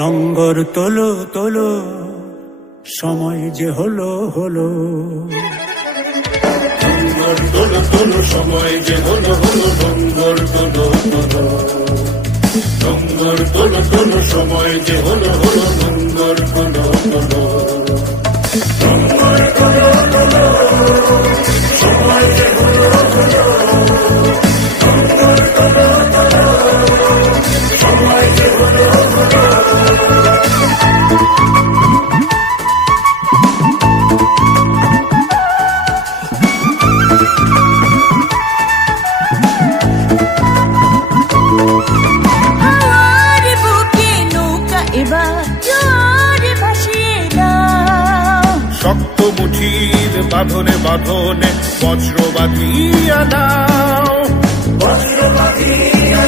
নঙ্গর তোলো তোলো, সময় যে হলো হলো। নঙ্গর তোলো তোলো, সময় যে হলো হলো। নঙ্গর তোলো তোলো, নঙ্গর তোলো তোলো, সময় যে হলো হলো। নঙ্গর তোলো তোলো, নঙ্গর তোলো তোলো, সময় যে হলো হলো। নঙ্গর তোলো তোলো, সময় যে হলো হলো। শক্ত মুঠির বাঁধনে বাঁধনে বজ্র বাঁধিয়া নাও, বজ্র বাঁধিয়া